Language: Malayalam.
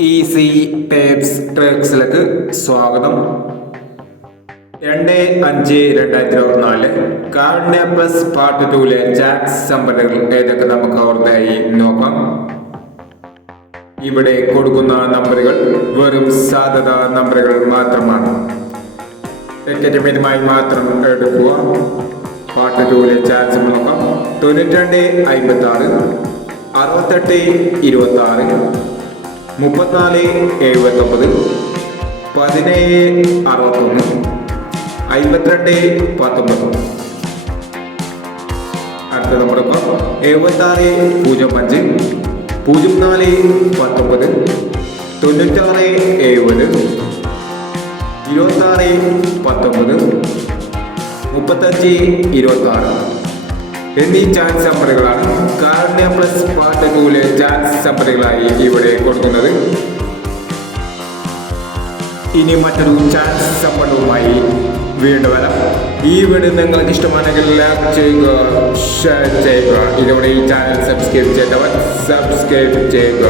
ഈസി ടേപ്സ് ട്രേക്സിലേക്ക് സ്വാഗതം. രണ്ട് അഞ്ച് രണ്ടായിരത്തി ഇരുപത്തിനാല് കാർഡിയ പ്ലസ് പാർട്ട് ടൂലെ ജാക്സ് സമ്പന്നകൾ ഏതൊക്കെ നമുക്ക് ഓർമ്മയായി നോക്കാം. ഇവിടെ കൊടുക്കുന്ന നമ്പറുകൾ വെറും സാധ്യത നമ്പറുകൾ മാത്രമാണ്. ടിക്കറ്റ് മിതമായി മാത്രം എടുക്കുക. പാർട്ട് ടൂലെ ചാൻസ് നോക്കാം. തൊണ്ണൂറ്റി രണ്ട് അമ്പത്തി ആറ് അറുപത്തെട്ട് ഇരുപത്തി ആറ് മുപ്പത്തിനാല് എഴുപത്തൊമ്പത് പതിനേഴ് അറുപത്തൊന്ന് അമ്പത്തിരണ്ട് പത്തൊമ്പത്. അടുത്ത നമ്മുടെ എഴുപത്താറ് പൂജ്യം അഞ്ച് പൂജ്യം നാല് പത്തൊമ്പത് തൊണ്ണൂറ്റാറ് എഴുപത് ഇരുപത്താറ് പത്തൊമ്പത് മുപ്പത്തഞ്ച് ഇരുപത്തി ആറ് എന്നീ ചാൻസ് നമ്പറുകളാണ് കാർഡിയ പ്ലസ് പാർട്ട് ടൂലെ ചാൻസ് നമ്പറുകളായി ഇവിടെ കൊടുക്കുന്നത്. ഇനി മറ്റൊരു ചാൻസ് സമ്പന്നവുമായി വീണ്ടും വരാം. ഈ വീഡിയോ നിങ്ങൾക്ക് ഇഷ്ടമാണെങ്കിൽ ലൈക്ക് ചെയ്യുക ഷെയർ ചെയ്യുക. ഇതോടെ ഈ ചാനൽ സബ്സ്ക്രൈബ് ചെയ്തവർ സബ്സ്ക്രൈബ് ചെയ്യുക.